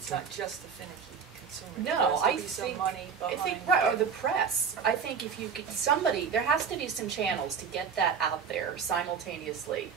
It's not just the finicky consumer. No, I some money behind or the press. I think if you could, there has to be some channels to get that out there simultaneously,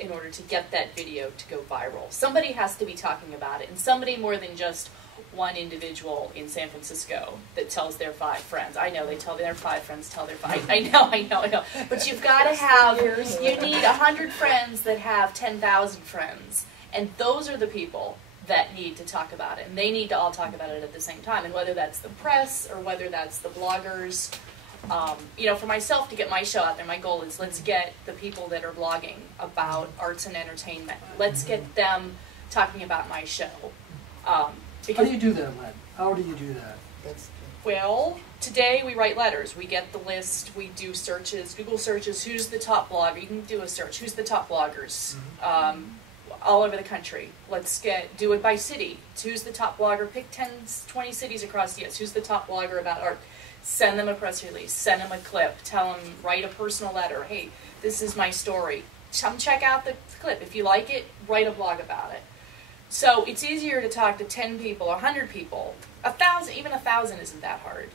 in order to get that video to go viral. Somebody has to be talking about it, and somebody more than just one individual in San Francisco that tells their 5 friends. I know, they tell their 5 friends, tell their 5. I know. But you've got to have, you need 100 friends that have 10,000 friends. And those are the people that need to talk about it. And they need to all talk about it at the same time. And whether that's the press or whether that's the bloggers, you know, for myself to get my show out there, my goal is let's get the people that are blogging about arts and entertainment. Let's get them talking about my show. How do you do that, Len? How do you do that? Well, today we write letters. We get the list. We do searches, Google searches. Who's the top blogger? You can do a search. Who's the top bloggers all over the country? Let's do it by city. Who's the top blogger? Pick 10, 20 cities across the U.S. Who's the top blogger about art? Send them a press release. Send them a clip. Tell them, write a personal letter. Hey, this is my story. Come check out the clip. If you like it, write a blog about it. So it's easier to talk to 10 people, 100 people, 1,000, even 1,000 isn't that hard.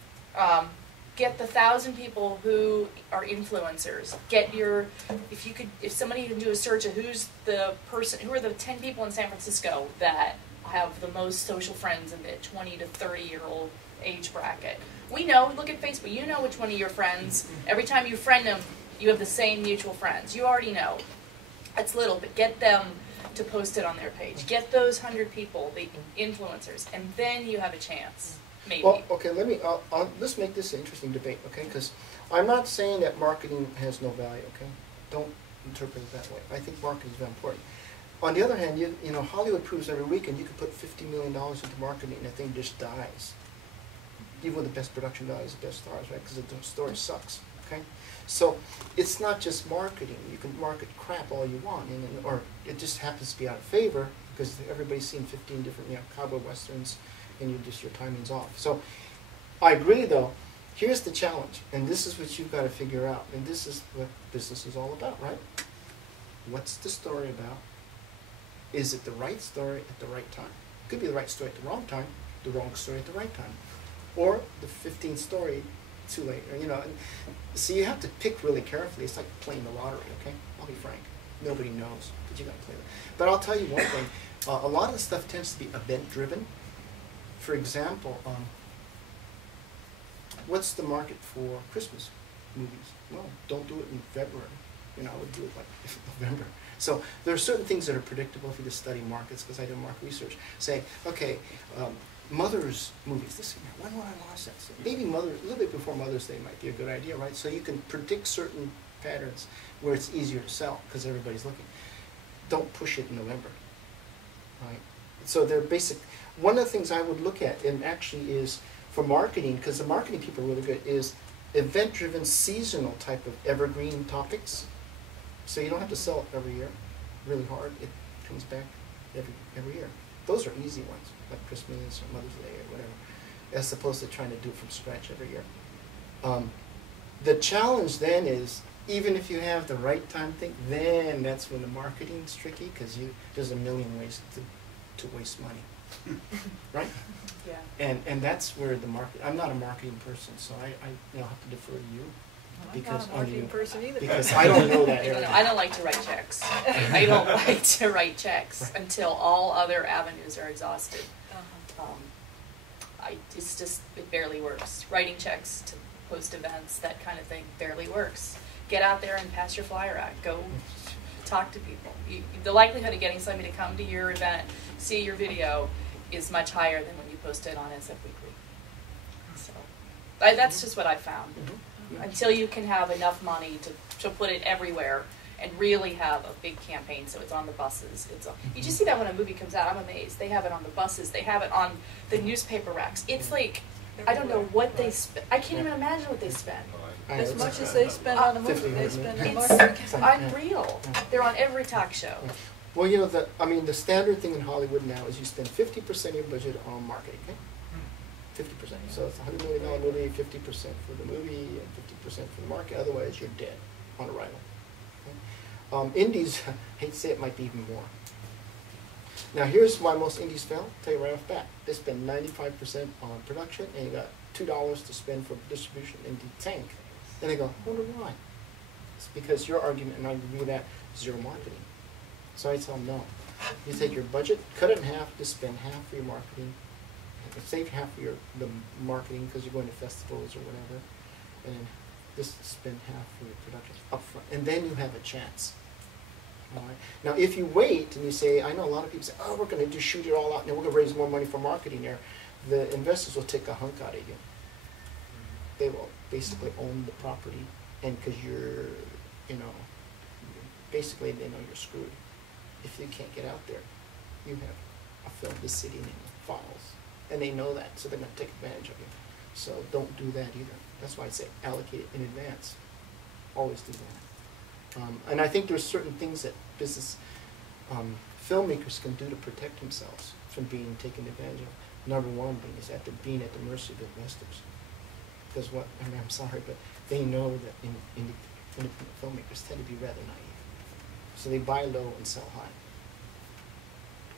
Get the 1,000 people who are influencers. If somebody can do a search of who are the 10 people in San Francisco that have the most social friends in the 20 to 30-year-old age bracket. We know, look at Facebook, you know which one of your friends, every time you friend them, you have the same mutual friends. You already know. It's little, but get them to post it on their page. Get those 100 people, the influencers, and then you have a chance, maybe. Well, okay, let's make this an interesting debate, okay? Because I'm not saying that marketing has no value, okay? Don't interpret it that way. I think marketing is very important. On the other hand, you know, Hollywood proves every weekend you can put $50 million into marketing and the thing just dies. Even with the best production values, the best stars, right? Because the story sucks, okay? So it's not just marketing. You can market crap all you want, or it just happens to be out of favor because everybody's seen 15 different, you know, cowboy westerns, and your timing's off. So I agree, though. Here's the challenge, and this is what you've got to figure out, and this is what business is all about, right? What's the story about? Is it the right story at the right time? It could be the right story at the wrong time, the wrong story at the right time, or the 15th story too late, or, you know. So you have to pick really carefully. It's like playing the lottery, okay? I'll be frank. Nobody knows, but you got to play it. But I'll tell you one thing. A lot of the stuff tends to be event-driven. For example, what's the market for Christmas movies? Well, don't do it in February. You know, I would do it like November. So there are certain things that are predictable if you just study markets, because I do market research. Say, okay, Mother's movies this year. When will I watch that? So maybe a little bit before Mother's Day might be a good idea, right? So you can predict certain patterns where it's easier to sell because everybody's looking. Don't push it in November, right? So they're basic. One of the things I would look at, and actually is for marketing, because the marketing people are really good, is event-driven seasonal type of evergreen topics. So you don't have to sell it every year really hard. It comes back every year. Those are easy ones, like Christmas or Mother's Day or whatever, as opposed to trying to do it from scratch every year. The challenge then is, even if you have the right time thing, then that's when the marketing's tricky, because there's a million ways to waste money, right? Yeah. And that's where the market. I'm not a marketing person, so I have to defer to you. Because I'm not a marketing person either. Because I don't know that area. I don't like to write checks. I don't like to write checks until all other avenues are exhausted. It barely works. Writing checks to post events, that kind of thing, barely works. Get out there and pass your flyer out. Go talk to people. The likelihood of getting somebody to come to your event, see your video, is much higher than when you post it on SF Weekly. So that's just what I found. Until you can have enough money to put it everywhere and really have a big campaign, so it's on the buses. You just see that when a movie comes out. I'm amazed. They have it on the buses. They have it on the newspaper racks. It's like, I don't know what they spend. I can't even imagine what they spend. As much as they spend on a movie, they spend on marketing. It's unreal. They're on every talk show. Well, you know, the standard thing in Hollywood now is you spend 50% of your budget on marketing, okay? 50%. So it's a $100 million movie, 50% for the movie, and 50% for the market. Otherwise, you're dead on arrival. Okay? Indies, I hate to say it, might be even more. Now here's why most indies fail. I'll tell you right off the bat. They spend 95% on production, and you got $2 to spend for distribution in the tank. And they go, I wonder why. It's because your argument, and I agree with that, zero marketing. So I tell them, no. You take your budget, cut it in half, just spend half for your marketing, save half for the marketing because you're going to festivals or whatever, and then just spend half for your production up front, and then you have a chance. All right. Now, if you wait and you say, I know a lot of people say, oh, we're going to just shoot it all out, and then we're going to raise more money for marketing there, the investors will take a hunk out of you. They will basically own the property, and because you're, basically they know you're screwed. If you can't get out there, you have a film just sitting in the files, and they know that, so they're going to take advantage of you. So don't do that either. That's why I say allocate it in advance. Always do that. And I think there's certain things that business filmmakers can do to protect themselves from being taken advantage of. Number one being is being at the mercy of investors. Because I'm sorry, but they know that independent filmmakers tend to be rather naive. So they buy low and sell high.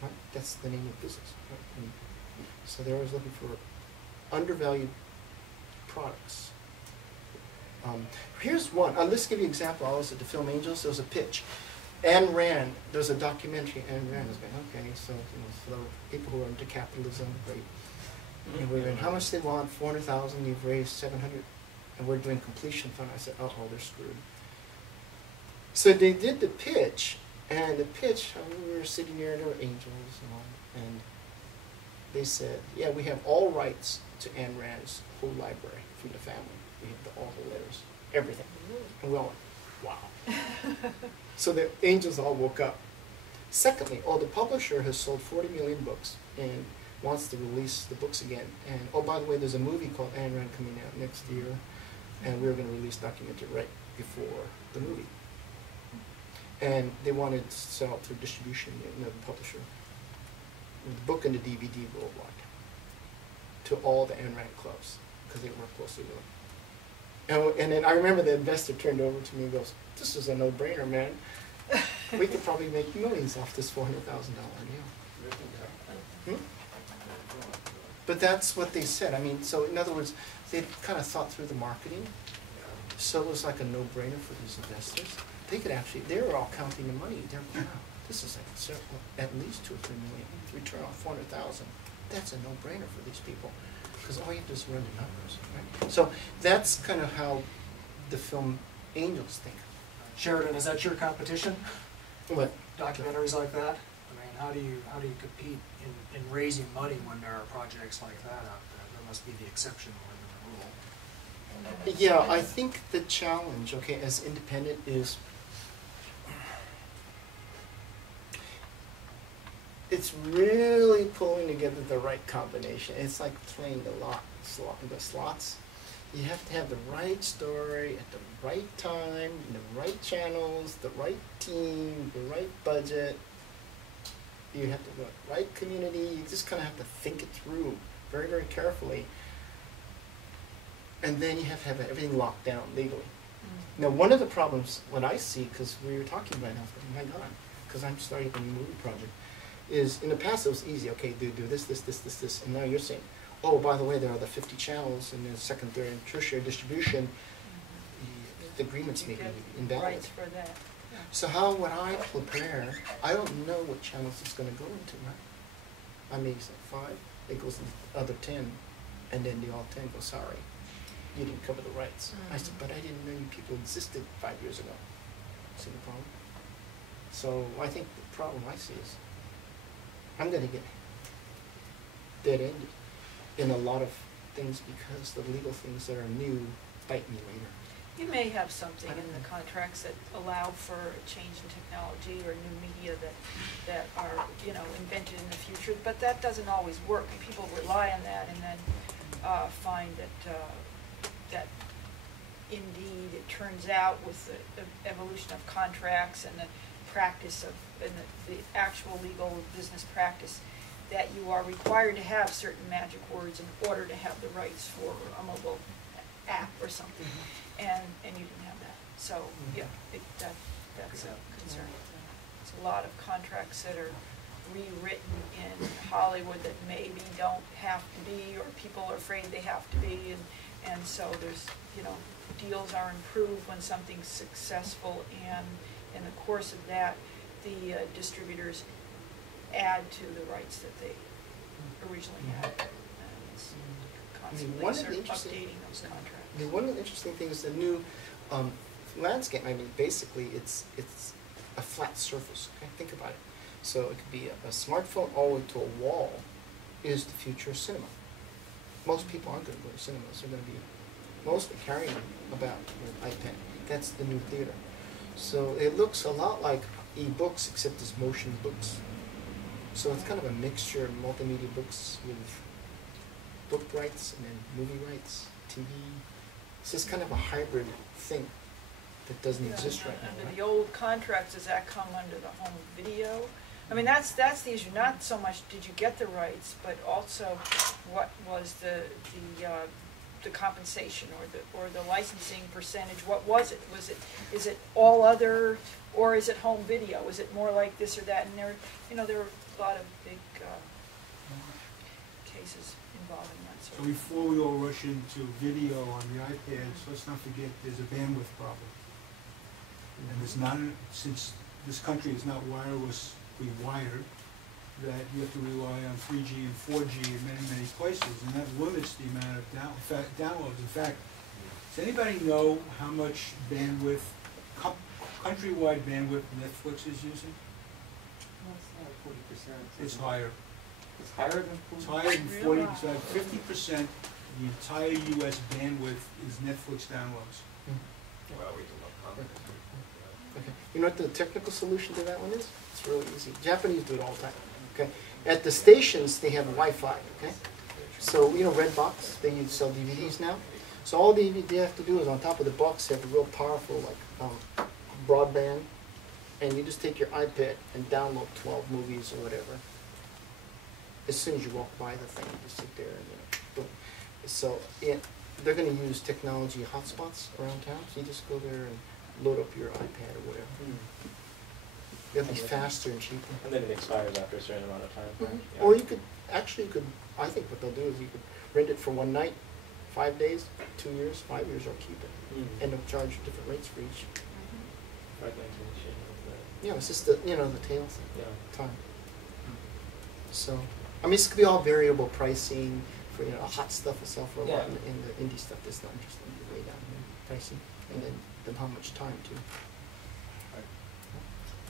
Right? That's the name of business. Right? So they're always looking for undervalued products. Here's one. Let's give you an example. I was at the Film Angels. There was a pitch. Ayn Rand. There's a documentary. Ayn Rand was going, okay, so for the people who are into capitalism, great. And we're going, how much they want? 400,000. You've raised 700, and we're doing completion fund. I said, oh, they're screwed. So they did the pitch, and the pitch. We were sitting there. There were angels and all, and they said, yeah, we have all rights to Ayn Rand's whole library from the family. We have all the letters, everything. And we all went, wow. So the angels all woke up. Secondly, the publisher has sold 40 million books and wants to release the books again. And by the way, there's a movie called Ayn Rand coming out next year, and we're going to release documentary right before the movie. And they wanted to sell it through distribution, the publisher, the book and the DVD worldwide, to all the Ayn Rand clubs, because they work closely with them. And then I remember the investor turned over to me and goes, this is a no-brainer, man. We could probably make millions off this $400,000 deal. But that's what they said. I mean, so in other words, they kind of thought through the marketing. So it was like a no-brainer for these investors. They could actually, they were all counting the money. They're like, wow, this is like at least 2 or 3 million. Return on 400,000. That's a no-brainer for these people. Because all you have to do is run the numbers, right? So that's kind of how the film angels think. Sheridan, is that your competition? What? Documentaries like that? I mean, how do you compete in raising money when there are projects like that out there? That must be the exception more than the rule. Yeah, I think the challenge, okay, as independent is it's really pulling together the right combination. It's like playing the slots. You have to have the right story at the right time, the right channels, the right team, the right budget. You have to do the right community. You just kind of have to think it through very, very carefully. And then you have to have everything locked down legally. Now, one of the problems, what I see, because we were talking right now, my God, because I'm starting a movie project, is in the past it was easy. Okay, do this, and now you're saying, oh, by the way, there are the 50 channels and the second, third, and tertiary distribution. The agreements may be invalid. Rights for that. Yeah. So how would I prepare? I don't know what channels it's going to go into, right? I may say 5, it goes to the other 10, and then the all 10 go, sorry, you didn't cover the rights. I said, but I didn't know you people existed 5 years ago. See the problem? So I think the problem I see is I'm going to get dead-ended in a lot of things because the legal things that are new bite me later. You may have something in the contracts that allow for a change in technology or new media that are, invented in the future, but that doesn't always work. And people rely on that and then find that indeed it turns out with the evolution of contracts and the practice of the actual legal business practice that you are required to have certain magic words in order to have the rights for a mobile app or something, and you didn't have that. So yeah, that's a concern. It's a lot of contracts that are rewritten in Hollywood that maybe don't have to be, or people are afraid they have to be, and so there's, you know, deals are improved when something's successful, and in the course of that, the distributors add to the rights that they originally had. And it's constantly one of the sort of interesting- updating those contracts. I mean, one of the interesting things is the new landscape. I mean, basically, it's a flat surface. Okay, think about it. So it could be a smartphone all the way to a wall is the future of cinema. Most people aren't going to go to cinemas. They're going to be mostly carrying about an iPad. That's the new theater. So it looks a lot like e-books, except it's motion books. So it's kind of a mixture of multimedia books with book rights and then movie rights, TV. It's just kind of a hybrid thing that doesn't Yeah, exist and right now. under Right? the old contracts, does that come under the home video? I mean, that's the issue. Not so much did you get the rights, but also what was the compensation or the licensing percentage? What was it? Is it all other, or is it home video? Is it more like this or that? And there were a lot of big cases involving that So sort of. before we all rush into video on the iPads, let's not forget there's a bandwidth problem. And there's not, since this country is not wirelessly wired, that you have to rely on 3G and 4G in many, many places, and that limits the amount of downloads. In fact, does anybody know how much bandwidth, countrywide bandwidth Netflix is using? No, it's not 40%. It's higher. It's higher than 40%? It's higher than 40%, 50% of the entire US bandwidth is Netflix downloads. Well, we can look on it. Okay. You know what the technical solution to that one is? It's really easy. Japanese do it all the time. Okay. At the stations, they have Wi-Fi. Okay. So you know Redbox, they sell DVDs now. So all they have to do is on top of the box have a real powerful like broadband, and you just take your iPad and download 12 movies or whatever. As soon as you walk by the thing, you just sit there and boom. So they're going to use technology hotspots around town. So you just go there and load up your iPad or whatever. It'll be faster and cheaper. And then it expires after a certain amount of time. Right? Yeah. Or you could, I think what they'll do is you could rent it for one night, 5 days, 2 years, 5 years, or keep it. And they'll charge different rates for each. Fragmenting the shit of the- Yeah, it's just the tail thing, Yeah. time. So, I mean, this could be all variable pricing for, hot stuff will sell for a lot, Yeah. and the indie stuff that's not interesting, you lay down the pricing, and then how much time too.